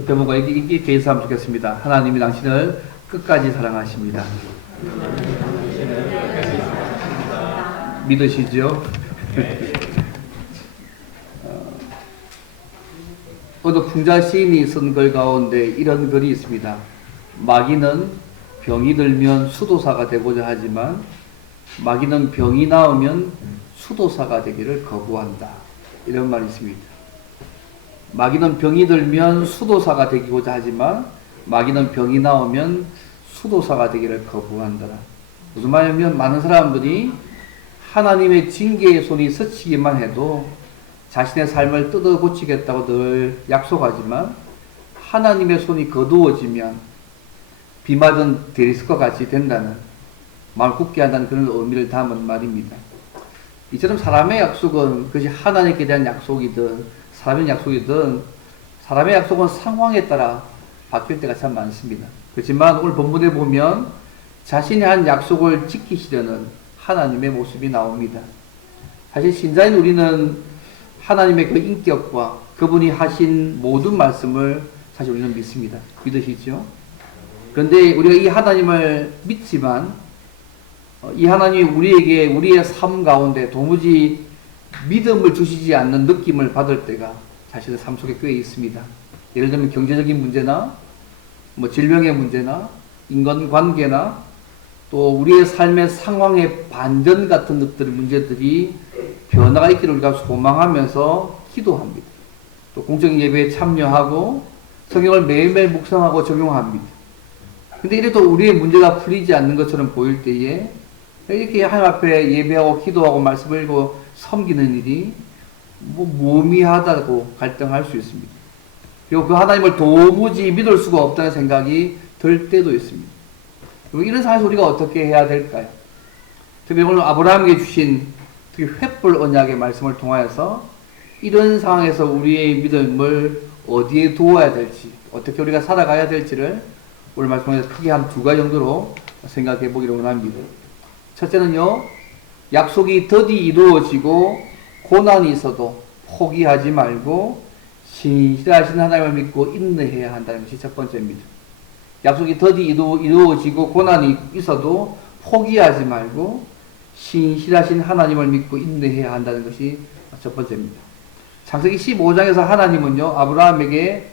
옆에 뭔가 이렇게 인사하면 좋겠습니다. 하나님이 당신을 끝까지 사랑하십니다. 믿으시죠? 어느 풍자 시인이 쓴 글 가운데 이런 글이 있습니다. 마귀는 병이 들면 수도사가 되고자 하지만 마귀는 병이 나으면 수도사가 되기를 거부한다. 이런 말이 있습니다. 마귀는 병이 들면 수도사가 되고자 하지만 마귀는 병이 나오면 수도사가 되기를 거부한다. 무슨 말이냐면 많은 사람들이 하나님의 징계의 손이 스치기만 해도 자신의 삶을 뜯어 고치겠다고 늘 약속하지만 하나님의 손이 거두어지면 비 맞은 대리석과 같이 된다는, 마음을 굳게 한다는 그런 의미를 담은 말입니다. 이처럼 사람의 약속은 그것이 하나님께 대한 약속이든 사람의 약속이든 사람의 약속은 상황에 따라 바뀔 때가 참 많습니다. 그렇지만 오늘 본문에 보면 자신이 한 약속을 지키시려는 하나님의 모습이 나옵니다. 사실 신자인 우리는 하나님의 그 인격과 그분이 하신 모든 말씀을 사실 우리는 믿습니다. 믿으시죠? 그런데 우리가 이 하나님을 믿지만 이 하나님이 우리에게 우리의 삶 가운데 도무지 믿음을 주시지 않는 느낌을 받을 때가 사실 삶 속에 꽤 있습니다. 예를 들면 경제적인 문제나 질병의 문제나 인간관계나 또 우리의 삶의 상황의 반전 같은 문제들이 변화가 있기를 우리가 소망하면서 기도합니다. 또 공적인 예배에 참여하고 성경을 매일매일 묵상하고 적용합니다. 근데 이래도 우리의 문제가 풀리지 않는 것처럼 보일 때에 이렇게 하나님 앞에 예배하고 기도하고 말씀을 읽고 섬기는 일이 무의미하다고 갈등할 수 있습니다. 그리고 그 하나님을 도무지 믿을 수가 없다는 생각이 들 때도 있습니다. 그리고 이런 상황에서 우리가 어떻게 해야 될까요? 특히 오늘 아브라함에게 주신 특히 횃불 언약의 말씀을 통하여서 이런 상황에서 우리의 믿음을 어디에 두어야 될지, 어떻게 우리가 살아가야 될지를 오늘 말씀에서 크게 한 두 가지 정도로 생각해 보기를 원합니다. 첫째는요, 약속이 더디 이루어지고 고난이 있어도 포기하지 말고 신실하신 하나님을 믿고 인내해야 한다는 것이 첫 번째입니다. 약속이 더디 이루어지고 고난이 있어도 포기하지 말고 신실하신 하나님을 믿고 인내해야 한다는 것이 첫 번째입니다. 창세기 15장에서 하나님은요, 아브라함에게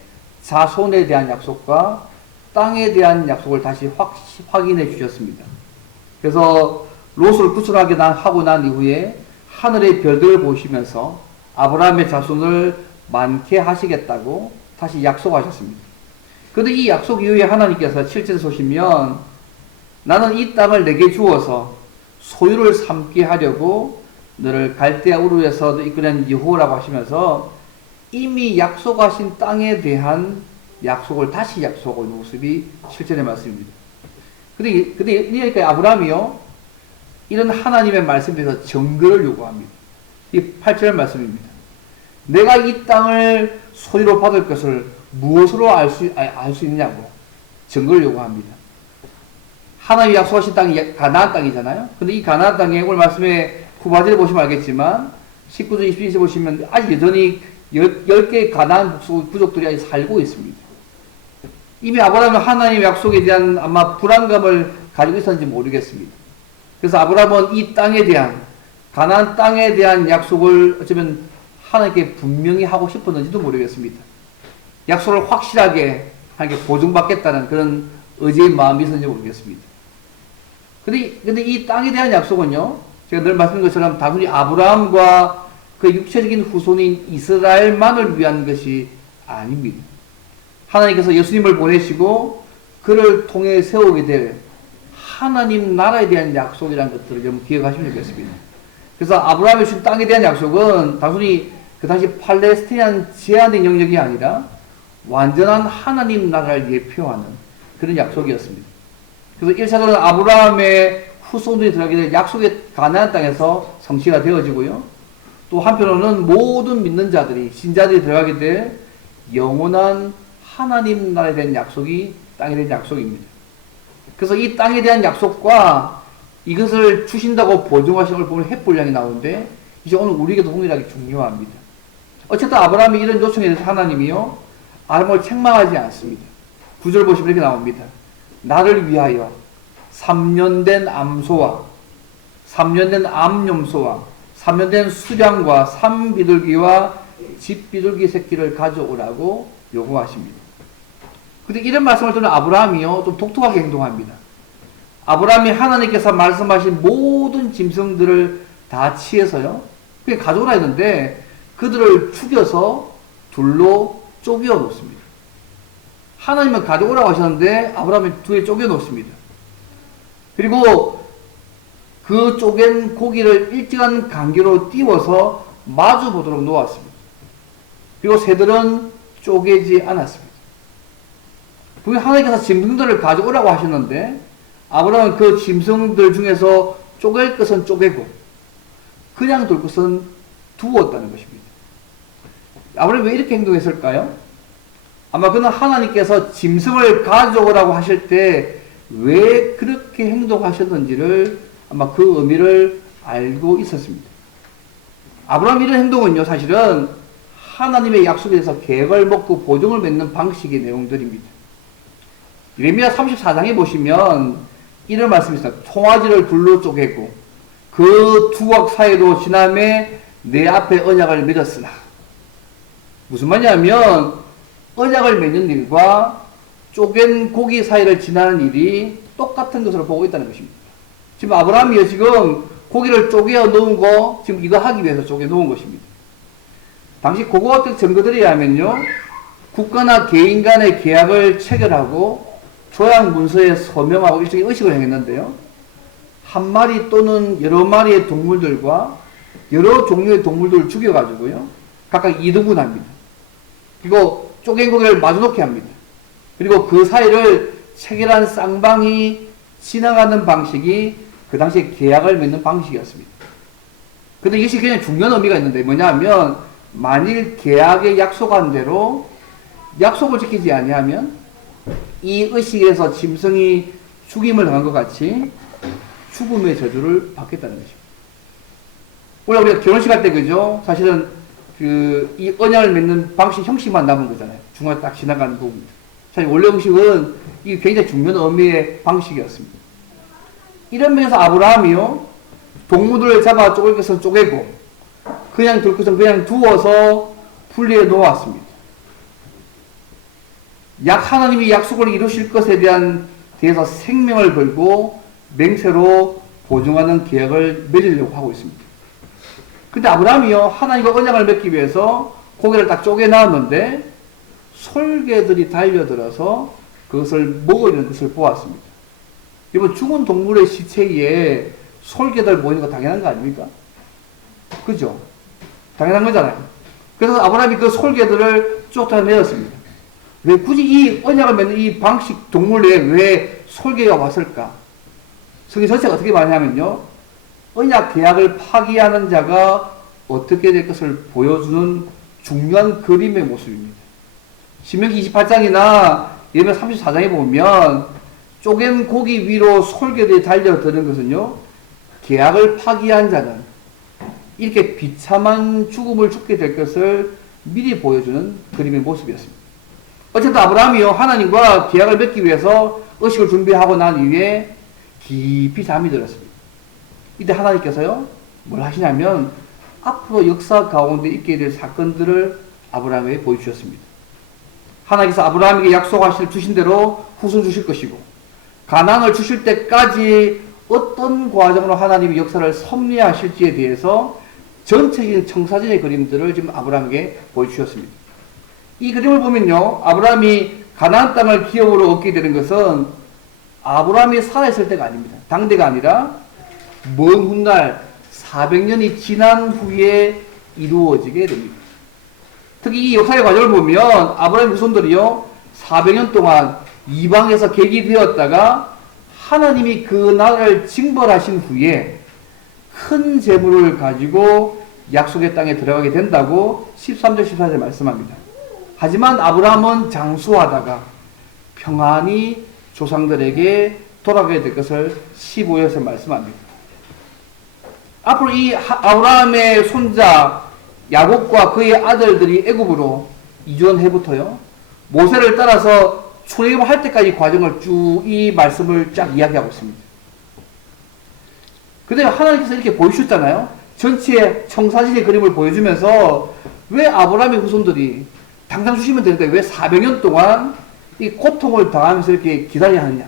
자손에 대한 약속과 땅에 대한 약속을 다시 확인해 주셨습니다. 그래서 롯을 구출하게 하고 난 이후에 하늘의 별들을 보시면서 아브라함의 자손을 많게 하시겠다고 다시 약속하셨습니다. 그런데 이 약속 이후에 하나님께서 7절에 보시면 나는 이 땅을 내게 주어서 소유를 삼게 하려고 너를 갈대아 우르에서 이끌어낸 여호와라고 하시면서 이미 약속하신 땅에 대한 약속을 다시 약속하는 모습이 7절의 말씀입니다. 근데 그러니까 아브라함이요, 이런 하나님의 말씀에 대해서 증거를 요구합니다. 이 8절 말씀입니다. 내가 이 땅을 소유로 받을 것을 무엇으로 알 수 있느냐고 증거를 요구합니다. 하나님이 약속하신 땅이 가나안 땅이잖아요. 근데 이 가나안 땅에 오늘 말씀에 후바지를 보시면 알겠지만 19절 20절에 보시면 아직 여전히 10개의 가나안 부족들이 아직 살고 있습니다. 이미 아브라함은 하나님의 약속에 대한 아마 불안감을 가지고 있었는지 모르겠습니다. 그래서 아브라함은 이 땅에 대한, 가나안 땅에 대한 약속을 어쩌면 하나님께 분명히 하고 싶었는지도 모르겠습니다. 약속을 확실하게 하나님께 보증받겠다는 그런 의지의 마음이 있었는지 모르겠습니다. 근데 이 땅에 대한 약속은요, 제가 늘 말씀드린 것처럼 단순히 아브라함과 그 육체적인 후손인 이스라엘만을 위한 것이 아닙니다. 하나님께서 예수님을 보내시고 그를 통해 세우게 될 하나님 나라에 대한 약속이라는 것들을 좀 기억하시면 좋겠습니다. 그래서 아브라함이 주신 땅에 대한 약속은 단순히 그 당시 팔레스타인 제한된 영역이 아니라 완전한 하나님 나라를 예표하는 그런 약속이었습니다. 그래서 1차적으로 아브라함의 후손들이 들어가게 될 약속의 가나안 땅에서 성취가 되어지고요. 또 한편으로는 모든 믿는 자들이, 신자들이 들어가게 될 영원한 하나님 나라에 대한 약속이 땅에 대한 약속입니다. 그래서 이 땅에 대한 약속과 이것을 주신다고 보증하신 걸 보면 횃불량이 나오는데 이제 오늘 우리에게도 동일하게 중요합니다. 어쨌든 아브라함이 이런 요청에 대해서 하나님이요, 아브라함을 책망하지 않습니다. 9절 보시면 이렇게 나옵니다. 나를 위하여 3년 된 암소와 3년 된 암염소와 3년 된 수량과 산비둘기와 집비둘기 새끼를 가져오라고 요구하십니다. 근데 이런 말씀을 듣는 아브라함이요, 좀 독특하게 행동합니다. 아브라함이 하나님께서 말씀하신 모든 짐승들을 다 치해서요, 그게 가져오라 했는데, 그들을 죽여서 둘로 쪼개어 놓습니다. 하나님은 가져오라고 하셨는데, 아브라함이 둘에 쪼개어 놓습니다. 그리고 그 쪼갠 고기를 일정한 간격으로 띄워서 마주 보도록 놓았습니다. 그리고 새들은 쪼개지 않았습니다. 분명히 하나님께서 짐승들을 가져오라고 하셨는데, 아브라함은 그 짐승들 중에서 쪼갤 것은 쪼개고 그냥 둘 것은 두었다는 것입니다. 아브라함이 왜 이렇게 행동했을까요? 아마 그는 하나님께서 짐승을 가져오라고 하실 때 왜 그렇게 행동하셨는지를 아마 그 의미를 알고 있었습니다. 아브라함 이런 행동은요, 사실은 하나님의 약속에 대해서 계획을 먹고 보증을 맺는 방식의 내용들입니다. 예레미야 34장에 보시면 이런 말씀이 있어요. 송아지를 둘로 쪼개고 그 두악 사이로 지남에 내 앞에 언약을 맺었으나, 무슨 말이냐면 언약을 맺는 일과 쪼갠 고기 사이를 지나는 일이 똑같은 것으로 보고 있다는 것입니다. 지금 아브라함이요, 지금 고기를 쪼개어 놓은 거, 지금 이거 하기 위해서 쪼개 놓은 것입니다. 당시 고고학적 증거들에 의하면요, 국가나 개인 간의 계약을 체결하고 조약 문서에 서명하고 일종의 의식을 행했는데요, 한 마리 또는 여러 마리의 동물들과 여러 종류의 동물들을 죽여가지고요, 각각 2등분 합니다. 그리고 쪼갠 고기를 마주놓게 합니다. 그리고 그 사이를 체결한 쌍방이 지나가는 방식이 그 당시에 계약을 맺는 방식이었습니다. 근데 이것이 굉장히 중요한 의미가 있는데, 뭐냐 하면 만일 계약에 약속한 대로 약속을 지키지 아니하면 이 의식에서 짐승이 죽임을 당한 것 같이 죽음의 저주를 받겠다는 것입니다. 원래 우리가 결혼식 할 때, 그죠? 사실은 이 언약을 맺는 방식, 형식만 남은 거잖아요. 중간에 딱 지나가는 부분입니다. 사실 원래 형식은 이게 굉장히 중요한 의미의 방식이었습니다. 이런 면에서 아브라함이요, 동물들을 잡아 쪼갤 것은 쪼개고 그냥 둘 것은 그냥 두어서 분리해 놓았습니다. 하나님이 약속을 이루실 것에 대해서 생명을 걸고 맹세로 보증하는 계약을 맺으려고 하고 있습니다. 근데 아브라함이요, 하나님과 언약을 맺기 위해서 고기를 딱 쪼개놨는데 솔개들이 달려들어서 그것을 먹으려는 것을 보았습니다. 여러분, 죽은 동물의 시체 위에 솔개들 모이는 거 당연한 거 아닙니까? 그죠? 당연한 거잖아요. 그래서 아브라함이 그 솔개들을 쫓아내었습니다. 왜 굳이 이 언약을 맺는 이 방식 동물에 왜 솔개가 왔을까? 성경 전체가 어떻게 말하냐면요, 언약 계약을 파기하는 자가 어떻게 될 것을 보여주는 중요한 그림의 모습입니다. 신명기 28장이나 예레미야 34장에 보면 쪼갠 고기 위로 솔개들이 달려드는 것은요, 계약을 파기한 자는 이렇게 비참한 죽음을 죽게 될 것을 미리 보여주는 그림의 모습이었습니다. 어쨌든 아브라함이요, 하나님과 계약을 맺기 위해서 의식을 준비하고 난 이후에 깊이 잠이 들었습니다. 이때 하나님께서요, 뭘 하시냐면 앞으로 역사 가운데 있게 될 사건들을 아브라함에게 보여주셨습니다. 하나님께서 아브라함에게 주신 대로 후손 주실 것이고, 가나안을 주실 때까지 어떤 과정으로 하나님이 역사를 섭리하실지에 대해서 전체적인 청사진의 그림들을 지금 아브라함에게 보여주셨습니다. 이 그림을 보면요, 아브라함이 가나안 땅을 기업으로 얻게 되는 것은 아브라함이 살아있을 때가 아닙니다. 당대가 아니라 먼 훗날 400년이 지난 후에 이루어지게 됩니다. 특히 이 역사의 과정을 보면 아브라함의 후손들이요, 400년 동안 이방에서 객이 되었다가 하나님이 그 나라를 징벌하신 후에 큰 재물을 가지고 약속의 땅에 들어가게 된다고 13절 14절 말씀합니다. 하지만 아브라함은 장수하다가 평안히 조상들에게 돌아가게 될 것을 15절에서 말씀합니다. 앞으로 이 아브라함의 손자 야곱과 그의 아들들이 애굽으로 이주한 해부터요, 모세를 따라서 출애굽할 때까지 과정을 쭉 이 말씀을 쫙 이야기하고 있습니다. 근데 하나님께서 이렇게 보여주셨잖아요. 전체 청사진의 그림을 보여주면서 왜 아브라함의 후손들이 당장 주시면 되는데 왜 400년 동안 이 고통을 당하면서 이렇게 기다려야 하느냐.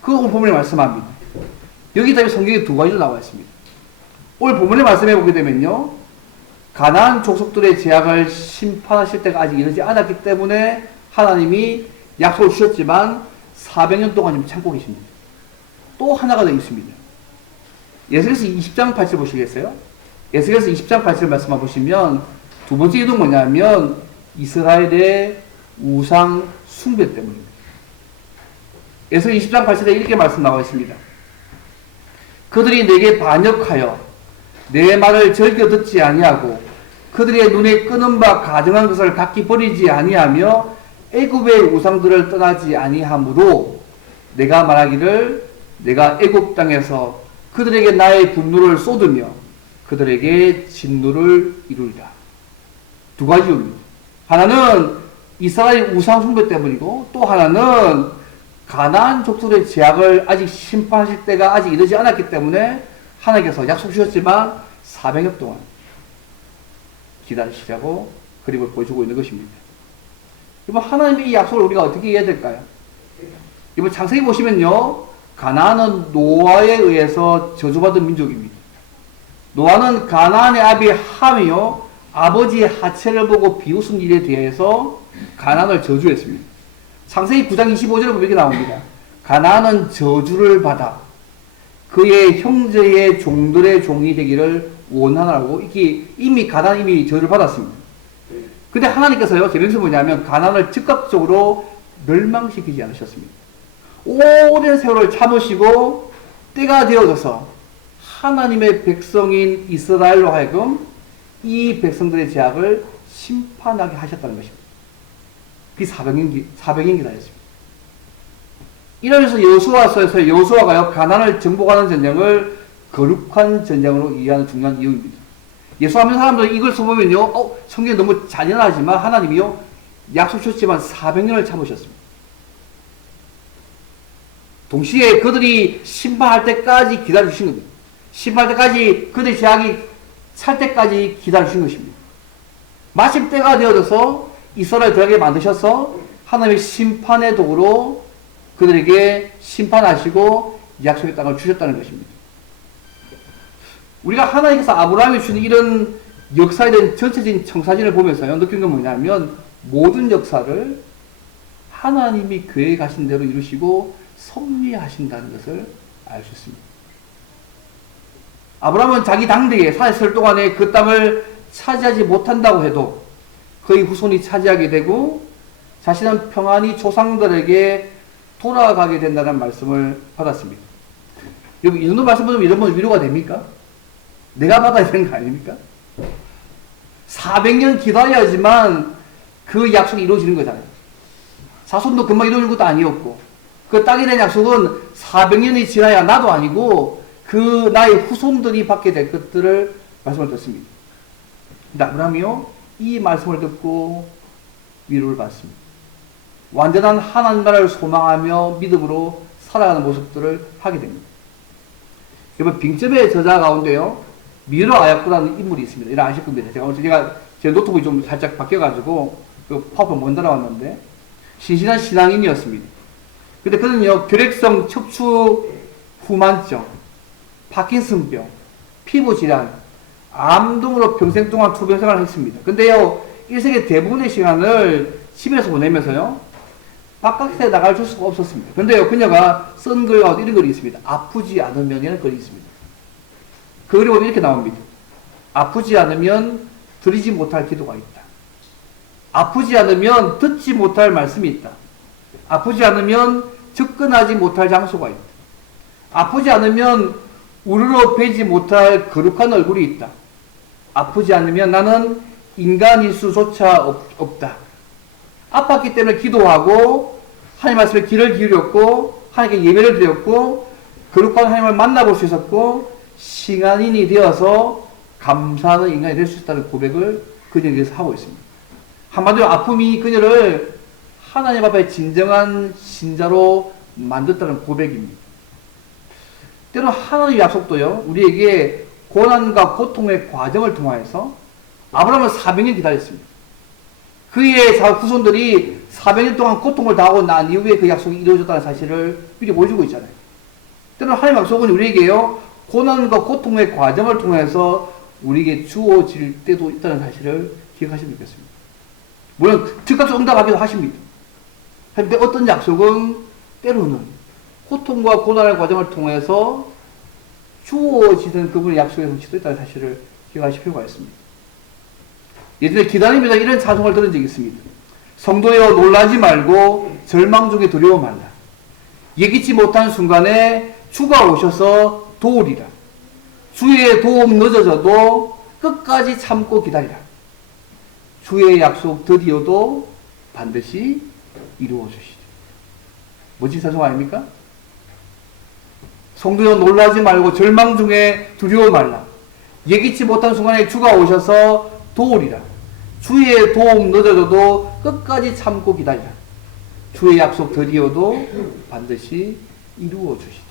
그거 오늘 본문에 말씀합니다. 여기다 성경에 두 가지로 나와 있습니다. 오늘 본문에 말씀해 보게 되면요. 가나안 족속들의 재앙을 심판하실 때가 아직 이르지 않았기 때문에 하나님이 약속을 주셨지만 400년 동안 지금 참고 계십니다. 또 하나가 더 있습니다. 에스겔서 20장 8절 보시겠어요? 에스겔서 20장 8절 말씀만 보시면 두 번째 이유는 뭐냐면 이스라엘의 우상 숭배 때문입니다. 에스겔 20장 8절에 이렇게 말씀 나와 있습니다. 그들이 내게 반역하여 내 말을 즐겨 듣지 아니하고 그들의 눈에 끄는 바 가증한 것을 각기 버리지 아니하며 애굽의 우상들을 떠나지 아니하므로 내가 말하기를 내가 애굽 땅에서 그들에게 나의 분노를 쏟으며 그들에게 진노를 이루리라. 두 가지 이유입니다. 하나는 이스라엘 우상 숭배 때문이고 또 하나는 가나안 족속의 제약을 아직 심판하실 때가 아직 이르지 않았기 때문에 하나님께서 약속 주셨지만 400년 동안 기다리시라고 그림을 보여주고 있는 것입니다. 이번 하나님의 이 약속을 우리가 어떻게 이해해야 될까요? 이번 창세기 보시면요. 가나안은 노아에 의해서 저주받은 민족입니다. 노아는 가나안의 아비 함이요. 아버지의 하체를 보고 비웃은 일에 대해서 가나안을 저주했습니다. 창세기 9장 25절에 보면 이렇게 나옵니다. 가나안은 저주를 받아 그의 형제의 종들의 종이 되기를 원하라고 이게 이미 가나안 이미 저주를 받았습니다. 근데 하나님께서요. 재밌는 뭐냐면 가나안을 즉각적으로 멸망시키지 않으셨습니다. 오랜 세월을 참으시고 때가 되어져서 하나님의 백성인 이스라엘로 하여금 이 백성들의 죄악을 심판하게 하셨다는 것입니다. 그 400년 기다렸습니다. 이러면서 여호수아서에서 여호수아가요 가나안을 정복하는 전쟁을 거룩한 전쟁으로 이해하는 중요한 이유입니다. 예수하는 사람들 이걸 써보면요, 성경이 너무 잔인하지만 하나님이요 약속 주셨지만 400년을 참으셨습니다. 동시에 그들이 심판할 때까지 기다려주신 겁니다. 심판할 때까지 그들의 죄악이 찰 때까지 기다려주신 것입니다. 마침 때가 되어져서 이스라엘들에게 만드셔서 하나님의 심판의 도구로 그들에게 심판하시고 약속의 땅을 주셨다는 것입니다. 우리가 하나님께서 아브라함에 주신 이런 역사에 대한 전체적인 청사진을 보면서요 느낀 건 뭐냐면 모든 역사를 하나님이 계획하신 대로 이루시고 섭리하신다는 것을 알 수 있습니다. 아브라함은 자기 당대에 살았을 동안에 그 땅을 차지하지 못한다고 해도 그의 후손이 차지하게 되고 자신은 평안히 조상들에게 돌아가게 된다는 말씀을 받았습니다. 여러분 이 정도 말씀 보면 이런 건 위로가 됩니까? 내가 받아야 되는 거 아닙니까? 400년 기다려야지만 그 약속이 이루어지는 거잖아요. 자손도 금방 이루어질 것도 아니었고 그 땅에 대한 약속은 400년이 지나야 나도 아니고 그 나의 후손들이 받게 될 것들을 말씀을 듣습니다. 근데 아브라함이요 이 말씀을 듣고 위로를 받습니다. 완전한 하나님 나라를 소망하며 믿음으로 살아가는 모습들을 하게 됩니다. 여러분 빙점의 저자 가운데요 미르 아야쿠라는 인물이 있습니다. 이런 아실 겁니다. 제가 제 노트북이 좀 살짝 바뀌어가지고 그 파워포인트 못 따라왔는데 신실한 신앙인이었습니다. 근데 그는요 결핵성 척추 후만증, 파킨슨병, 피부 질환, 암 등으로 평생 동안 투병 생활을 했습니다. 근데요 1세기 대부분의 시간을 집에서 보내면서요 바깥에 나갈 수가 없었습니다. 근데요 그녀가 쓴 글과 이런 글이 있습니다. 아프지 않으면이라는 글이 있습니다. 그 글이 보면 이렇게 나옵니다. 아프지 않으면 드리지 못할 기도가 있다. 아프지 않으면 듣지 못할 말씀이 있다. 아프지 않으면 접근하지 못할 장소가 있다. 아프지 않으면 우르르 베지 못할 거룩한 얼굴이 있다. 아프지 않으면 나는 인간일 수조차 없다. 아팠기 때문에 기도하고 하나님 말씀에 귀를 기울였고 하나님께 예배를 드렸고 거룩한 하나님을 만나볼 수 있었고 시간인이 되어서 감사하는 인간이 될 수 있다는 고백을 그녀에게서 하고 있습니다. 한마디로 아픔이 그녀를 하나님 앞에 진정한 신자로 만들었다는 고백입니다. 때로 하나님의 약속도요, 우리에게 고난과 고통의 과정을 통하여서 아브라함은 400년 기다렸습니다. 그의 후손들이 400년 동안 고통을 당하고 난 이후에 그 약속이 이루어졌다는 사실을 미리 보여주고 있잖아요. 때로는 하나님의 약속은 우리에게요, 고난과 고통의 과정을 통해서 우리에게 주어질 때도 있다는 사실을 기억하시면 좋겠습니다. 물론 즉각 응답하기도 하십니다. 그런데 어떤 약속은 때로는 고통과 고난의 과정을 통해서 주어지는 그분의 약속의 성취도 있다는 사실을 기억하실 필요가 있습니다. 예전에 기다림에서 이런 찬송을 들은 적이 있습니다. 성도여 놀라지 말고 절망 중에 두려워 말라. 예기치 못한 순간에 주가 오셔서 도우리라. 주의 도움 늦어져도 끝까지 참고 기다리라. 주의 약속 드디어도 반드시 이루어 주시리. 멋진 찬송 아닙니까? 성도여 놀라지 말고 절망 중에 두려워 말라. 예기치 못한 순간에 주가 오셔서 도우리라. 주의 도움 늦어져도 끝까지 참고 기다리라. 주의 약속 드디어도 반드시 이루어 주시리.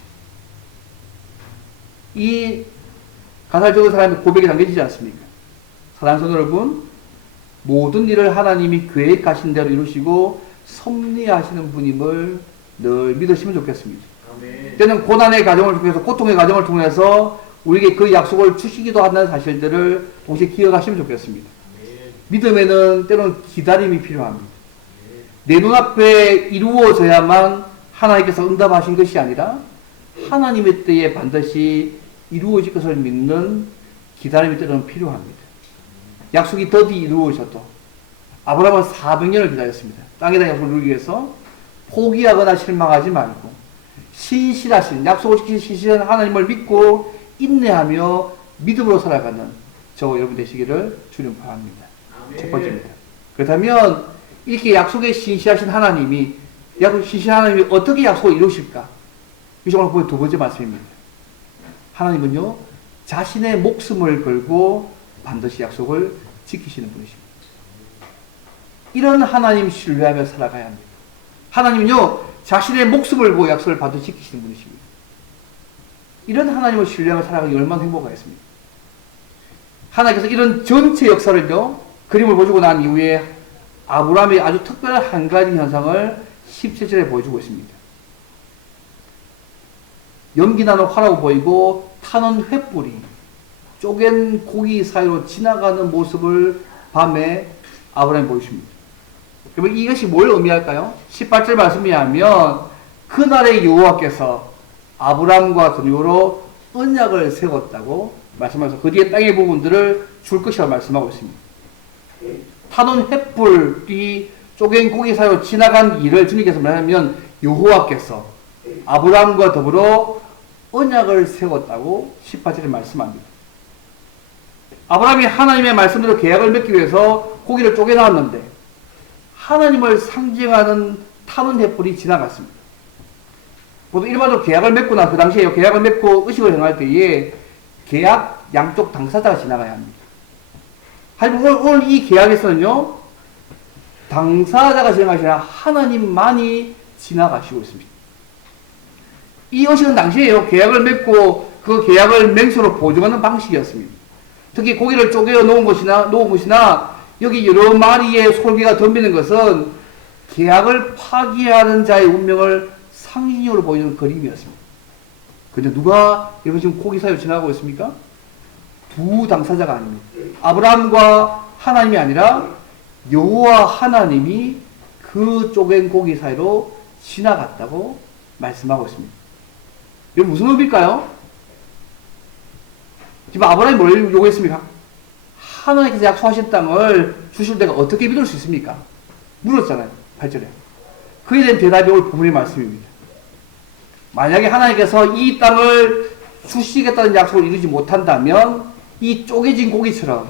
이 가사를 적은 사람의 고백이 담겨지지 않습니까? 사랑하는 성도 여러분, 모든 일을 하나님이 계획하신 대로 이루시고 섭리하시는 분임을 늘 믿으시면 좋겠습니다. 때는 고난의 과정을 통해서, 고통의 과정을 통해서 우리에게 그 약속을 주시기도 한다는 사실들을 동시에 기억하시면 좋겠습니다. 믿음에는 때로는 기다림이 필요합니다. 내 눈앞에 이루어져야만 하나님께서 응답하신 것이 아니라 하나님의 때에 반드시 이루어질 것을 믿는 기다림이 때로는 필요합니다. 약속이 더디 이루어져도 아브라함은 400년을 기다렸습니다. 땅에 대한 약속을 누리기 위해서 포기하거나 실망하지 말고 신실하신, 약속을 지키신 신실한 하나님을 믿고 인내하며 믿음으로 살아가는 저와 여러분 되시기를 주님 바랍니다. 첫 번째입니다. 그렇다면 이렇게 약속에 신실하신 하나님이, 신실한 하나님이 어떻게 약속을 이루실까? 이것이 오늘 보면 두 번째 말씀입니다. 하나님은요, 자신의 목숨을 걸고 반드시 약속을 지키시는 분이십니다. 이런 하나님 신뢰하며 살아가야 합니다. 하나님은요, 자신의 목숨을 걸고 약속을 반드시 지키시는 분이십니다. 이런 하나님을 신뢰하며 살아가기 얼마나 행복하겠습니까? 하나님께서 이런 전체 역사를요, 그림을 보여주고 난 이후에 아브라함의 아주 특별한 한 가지 현상을 17절에 보여주고 있습니다. 연기나는 화라고 보이고 타는 횃불이 쪼갠 고기 사이로 지나가는 모습을 밤에 아브라함이 보여줍니다. 그러면 이것이 뭘 의미할까요? 18절 말씀에 하면 그날의 여호와께서 아브라함과 그녀로 언약을 세웠다고 말씀하셔서 그 뒤에 땅의 부분들을 줄 것이라고 말씀하고 있습니다. 타는 횃불이 쪼갠 고기 사이로 지나간 일을 주님께서 말하면 여호와께서 아브라함과 더불어 언약을 세웠다고 18절에 말씀합니다. 아브라함이 하나님의 말씀대로 계약을 맺기 위해서 고기를 쪼개놨는데 하나님을 상징하는 타는 횃불이 지나갔습니다. 보통 일반적으로 계약을 맺거나 그 당시에 계약을 맺고 의식을 행할 때에 계약 양쪽 당사자가 지나가야 합니다. 하지만 오늘 이 계약에서는요, 당사자가 지나가시 아니라 하나님만이 지나가시고 있습니다. 이 의식은 당시에요, 계약을 맺고 그 계약을 맹세로 보증하는 방식이었습니다. 특히 고기를 쪼개어 놓은 것이나 여기 여러 마리의 솔개가 덤비는 것은 계약을 파기하는 자의 운명을 상징적으로 보여주는 그림이었습니다. 근데 누가 여러분 지금 고기 사이로 지나가고 있습니까? 두 당사자가 아닙니다. 아브라함과 하나님이 아니라 여호와 하나님이 그 쪼갠 고기 사이로 지나갔다고 말씀하고 있습니다. 이게 무슨 의미일까요? 지금 아브라함이 뭘 요구했습니까? 하나님께서 약속하신 땅을 주실 때가 어떻게 믿을 수 있습니까? 물었잖아요. 8절에. 그에 대한 대답이 오늘 본문의 말씀입니다. 만약에 하나님께서 이 땅을 주시겠다는 약속을 이루지 못한다면 이 쪼개진 고기처럼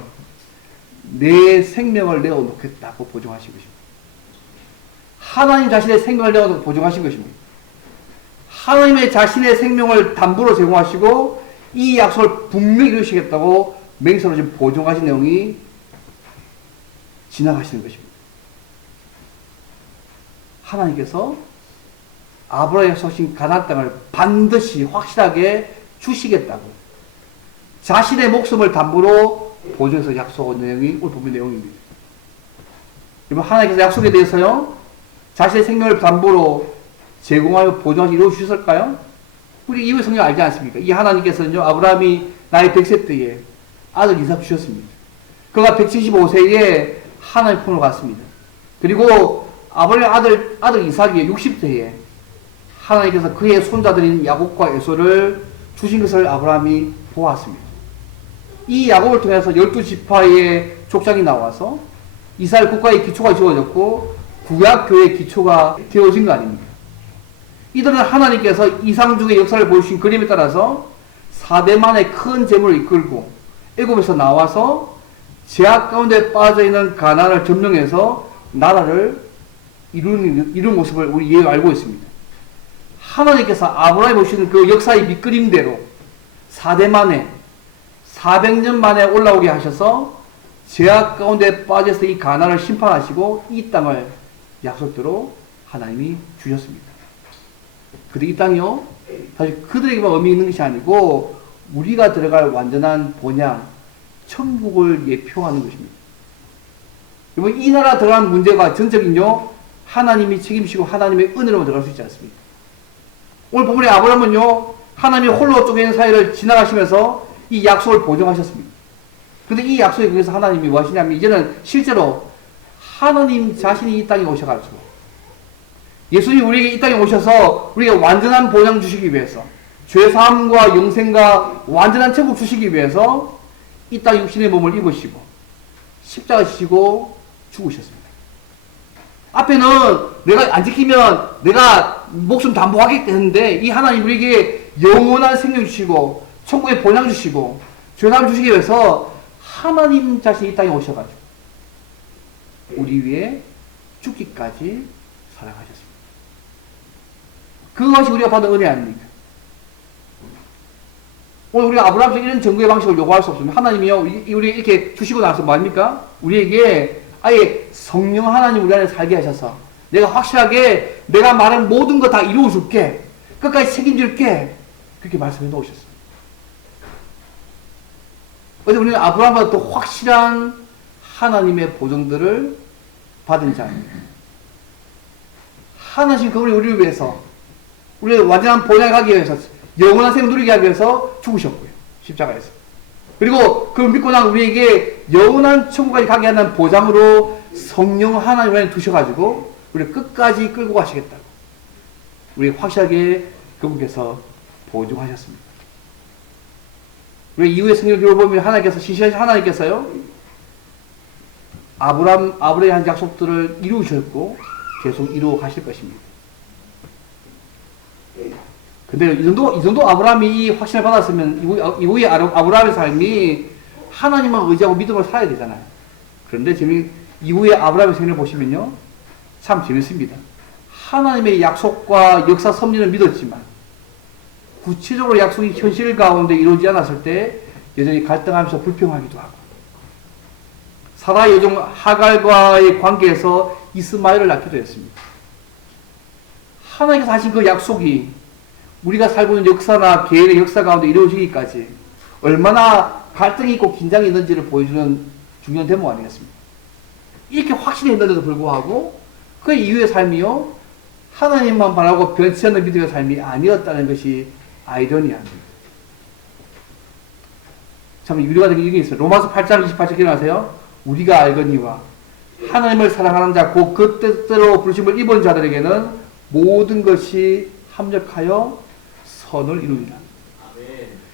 내 생명을 내어놓겠다고 보증하신 것입니다. 하나님 자신의 생명을 내어놓고 보증하신 것입니다. 하나님의 자신의 생명을 담보로 제공하시고 이 약속을 분명히 이루시겠다고 맹세로 지금 보증하신 내용이 지나가시는 것입니다. 하나님께서 아브라함에게 주신 가나안 땅을 반드시 확실하게 주시겠다고 자신의 목숨을 담보로 보증해서 약속한 내용이 오늘 보면 내용입니다. 여러분, 하나님께서 약속에 대해서요, 자신의 생명을 담보로 제공하여 보증하시 이루어 주셨을까요? 우리 이후의 성경 알지 않습니까? 이 하나님께서는요, 아브라함이 나이 100세 때에 아들 이삭 주셨습니다. 그가 175세에 하나님 품으로 갔습니다. 그리고 아브라함의 아들 이삭이 60세에 하나님께서 그의 손자들인 야곱과 에서를 주신 것을 아브라함이 보았습니다. 이 야곱을 통해서 12지파의 족장이 나와서 이스라엘 국가의 기초가 지어졌고 구약교회의 기초가 되어진 거 아닙니까? 이들은 하나님께서 이상중의 역사를 보여주신 그림에 따라서 4대만의 큰 재물을 이끌고 애굽에서 나와서 제약 가운데 빠져있는 가나안을 점령해서 나라를 이루는 모습을 우리 이해 알고 있습니다. 하나님께서 아브라함이 보시는 그 역사의 밑그림대로 4대 만에 400년 만에 올라오게 하셔서 제약 가운데 빠져서 이 가나안을 심판하시고 이 땅을 약속대로 하나님이 주셨습니다. 근데 이 땅이요, 사실 그들에게만 의미 있는 것이 아니고 우리가 들어갈 완전한 본향, 천국을 예표하는 것입니다. 여러분, 이 나라 들어가는 문제가 전적인요, 하나님이 책임지고 하나님의 은혜로 들어갈 수 있지 않습니까? 오늘 본문의 아브라함은요, 하나님이 홀로 쪼개 있는 사이를 지나가시면서 이 약속을 보증하셨습니다. 그런데 이 약속에 의해서 하나님이 뭐 하시냐면, 이제는 실제로 하나님 자신이 이 땅에 오셔가지고, 예수님이 우리에게 이 땅에 오셔서 우리에게 완전한 보장 주시기 위해서, 죄사함과 영생과 완전한 천국 주시기 위해서 이 땅 육신의 몸을 입으시고, 십자가 지시고 죽으셨습니다. 앞에는 내가 안 지키면 내가 목숨 담보하겠다 했는데, 이 하나님 우리에게 영원한 생명 주시고 천국의 본향 주시고 죄사함 주시기 위해서 하나님 자신이 이 땅에 오셔가지고 우리 위해 죽기까지 사랑하셨습니다. 그것이 우리가 받은 은혜 아닙니까? 오늘 우리가 아브라함에게 이런 증거의 방식을 요구할 수 없습니다. 하나님이요, 우리 이렇게 주시고 나서 뭐 합니까? 우리에게 아예 성령 하나님 우리 안에 살게 하셔서 내가 확실하게 내가 말한 모든 거 다 이루어 줄게, 끝까지 책임질게, 그렇게 말씀해 놓으셨어요. 그래서 우리는 아브라함보다 더 확실한 하나님의 보증들을 받은 자입니다. 하나님 그분이 우리를 위해서, 우리의 완전한 본향에 가기 위해서, 영원한 생을 누리게 하기 위해서 죽으셨고요, 십자가에서. 그리고 그걸 믿고 난 우리에게 영원한 천국까지 가게 하는 보장으로 성령 하나님 안에 두셔가지고 우리를 끝까지 끌고 가시겠다고 우리 확실하게 그분께서 보증하셨습니다. 우리 이후의 성경을 보면 하나님께서, 신실하신 하나님께서요, 아브라함의 한 약속들을 이루셨고 계속 이루어 가실 것입니다. 근데 이 정도 아브라함이 이 확신을 받았으면 이후에 아브라함의 삶이 하나님만 의지하고 믿음으로 살아야 되잖아요. 그런데 이후에 아브라함의 생애를 보시면요, 참 재밌습니다. 하나님의 약속과 역사 섭리는 믿었지만 구체적으로 약속이 현실 가운데 이루어지지 않았을 때 여전히 갈등하면서 불평하기도 하고, 사라의 여종 하갈과의 관계에서 이스마엘을 낳기도 했습니다. 하나님께서 하신 그 약속이 우리가 살고 있는 역사나 개인의 역사 가운데 이루어지기까지 얼마나 갈등이 있고 긴장이 있는지를 보여주는 중요한 대목 아니겠습니까? 이렇게 확신이 있는데도 불구하고 그 이후의 삶이요, 하나님만 바라고 변치 않는 믿음의 삶이 아니었다는 것이 아이러니합니다. 참 유리가 되는 얘기 있어요. 로마서 8장 28절 기억나세요? 우리가 알거니와 하나님을 사랑하는 자 곧 그 뜻대로 부르심을 입은 자들에게는 모든 것이 합력하여 선을 이루리라.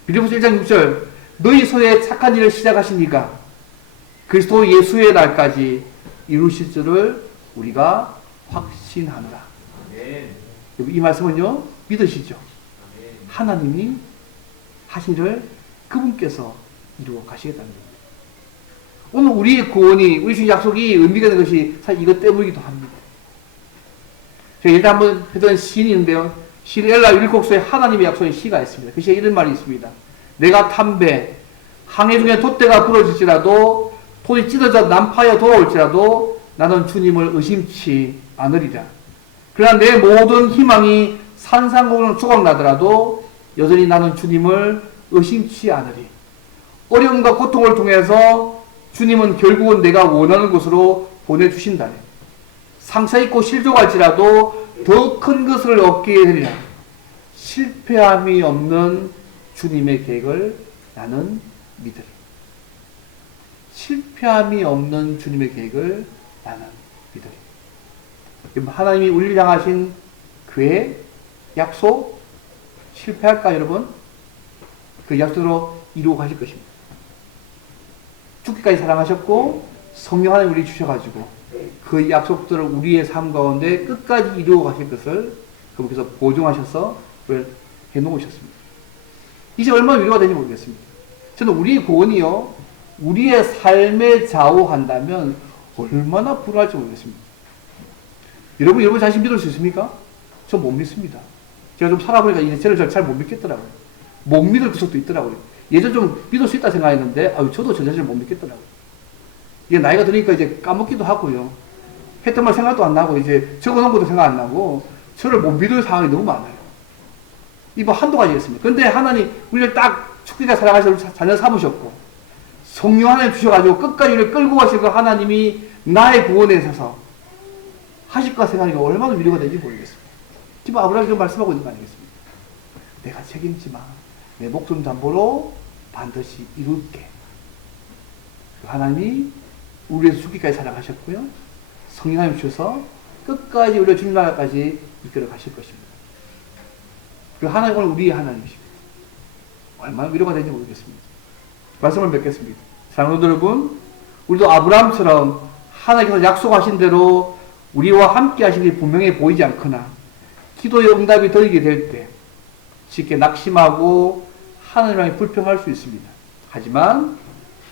빌립보서 1장 6절 너희 소에 착한 일을 시작하신 이가 그리스도 예수의 날까지 이루실 줄을 우리가 확신하노라. 이 말씀은요, 믿으시죠? 하나님이 하신 일을 그분께서 이루어 가시겠다는 겁니다. 오늘 우리의 구원이, 우리 주신 약속이 의미가 있는 것이 사실 이것 때문이기도 합니다. 제가 예전에 한번 했던 시인이 있는데요, 시 엘라 윌콕스의 하나님의 약속의 시가 있습니다. 그 시에 이런 말이 있습니다. 내가 탐배, 항해 중에 돛대가 부러질지라도 돈이 찢어져 난파하여 돌아올지라도 나는 주님을 의심치 않으리라. 그러나 내 모든 희망이 산산공으로 조각나더라도 여전히 나는 주님을 의심치 않으리. 어려움과 고통을 통해서 주님은 결국은 내가 원하는 곳으로 보내주신다네. 상처 입고 실족할지라도 더 큰 것을 얻게 되리라. 실패함이 없는 주님의 계획을 나는 믿으리. 실패함이 없는 주님의 계획을 나는 믿으리. 하나님이 우리를 향하신 계획, 약속, 실패할까 여러분? 그 약속으로 이루어 가실 것입니다. 죽기까지 사랑하셨고 성령 하나님 우리 주셔가지고 그 약속들을 우리의 삶 가운데 끝까지 이루어 가실 것을 그분께서 보증하셔서 그걸 해놓으셨습니다. 이제 얼마나 위로가 되는지 모르겠습니다. 저는 우리의 구원이요, 우리의 삶에 좌우한다면 얼마나 불안할지 모르겠습니다. 여러분 자신 믿을 수 있습니까? 저 못 믿습니다. 제가 좀 살아보니까 이제 저를 잘 못 믿겠더라고요. 못 믿을 구석도 있더라고요. 예전 좀 믿을 수 있다 생각했는데, 저도 저 자신을 못 믿겠더라고요. 이게 나이가 드니까 이제 까먹기도 하고요. 했던 말 생각도 안 나고, 이제 적어놓은 것도 생각 안 나고, 저를 못 믿을 상황이 너무 많아요. 이거 한두 가지겠습니다. 근데 하나님, 우리를 딱 축기가 사랑하셔서 자녀 삼으셨고, 성령 하나님 주셔가지고 끝까지 우리를 끌고 가실 그 하나님이 나의 구원에 있어서 하실 까 생각하니까 얼마나 위로가 되는지 모르겠습니다. 지금 아브라함이 그 말씀하고 있는 거 아니겠습니까? 내가 책임지마. 내 목숨 담보로 반드시 이룰게. 하나님이 우리에서 죽기까지 사랑하셨고요. 성령 하나님 주셔서 끝까지 우리를 주님 나라까지 이끌어 가실 것입니다. 그 하나님은 우리의 하나님이십니다. 얼마나 위로가 되는지 모르겠습니다. 말씀을 맺겠습니다. 사랑하는 여러분, 우리도 아브라함처럼 하나님께서 약속하신 대로 우리와 함께 하신 게 분명히 보이지 않거나 기도의 응답이 더디게 될 때 쉽게 낙심하고 하나님 향해 불평할 수 있습니다. 하지만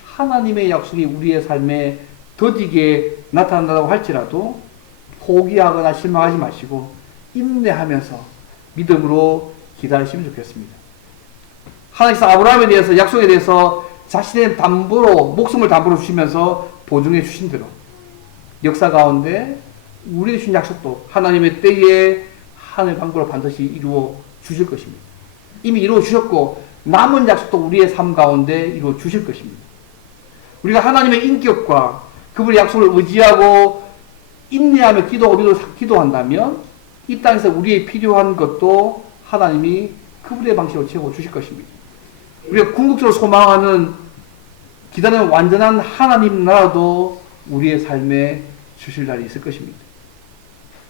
하나님의 약속이 우리의 삶에 더디게 나타난다고 할지라도 포기하거나 실망하지 마시고 인내하면서 믿음으로 기다리시면 좋겠습니다. 하나님께서 아브라함에 대해서 약속에 대해서 자신의 담보로 목숨을 담보로 주시면서 보증해 주신 대로 역사 가운데 우리에게 주신 약속도 하나님의 때에 하늘 방법으로 반드시 이루어 주실 것입니다. 이미 이루어 주셨고 남은 약속도 우리의 삶 가운데 이루어 주실 것입니다. 우리가 하나님의 인격과 그분의 약속을 의지하고 인내하며 기도한다면 이 땅에서 우리의 필요한 것도 하나님이 그분의 방식으로 채워 주실 것입니다. 우리가 궁극적으로 소망하는 기다리는 완전한 하나님 나라도 우리의 삶에 주실 날이 있을 것입니다.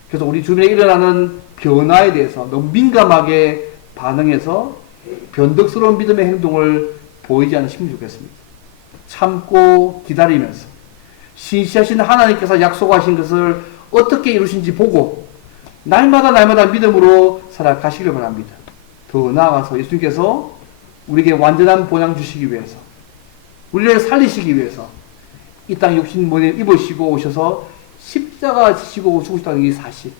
그래서 우리 주변에 일어나는 변화에 대해서 너무 민감하게 반응해서 변덕스러운 믿음의 행동을 보이지 않으시면 좋겠습니다. 참고 기다리면서 신실하신 하나님께서 약속하신 것을 어떻게 이루신지 보고 날마다 믿음으로 살아가시길 바랍니다. 더 나아가서 예수님께서 우리에게 완전한 본향 주시기 위해서, 우리를 살리시기 위해서 이 땅 육신 모양 입으시고 오셔서 십자가 지시고 죽으셨다는 이 사실,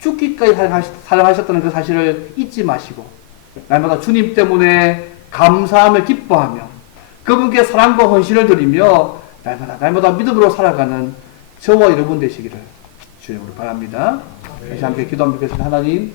죽기까지 사랑하셨다는 그 사실을 잊지 마시고 날마다 주님 때문에 감사하며 기뻐하며 그분께 사랑과 헌신을 드리며 날마다 믿음으로 살아가는 저와 여러분 되시기를 주님으로 바랍니다. 다시 함께 기도하면 좋겠습니다. 하나님,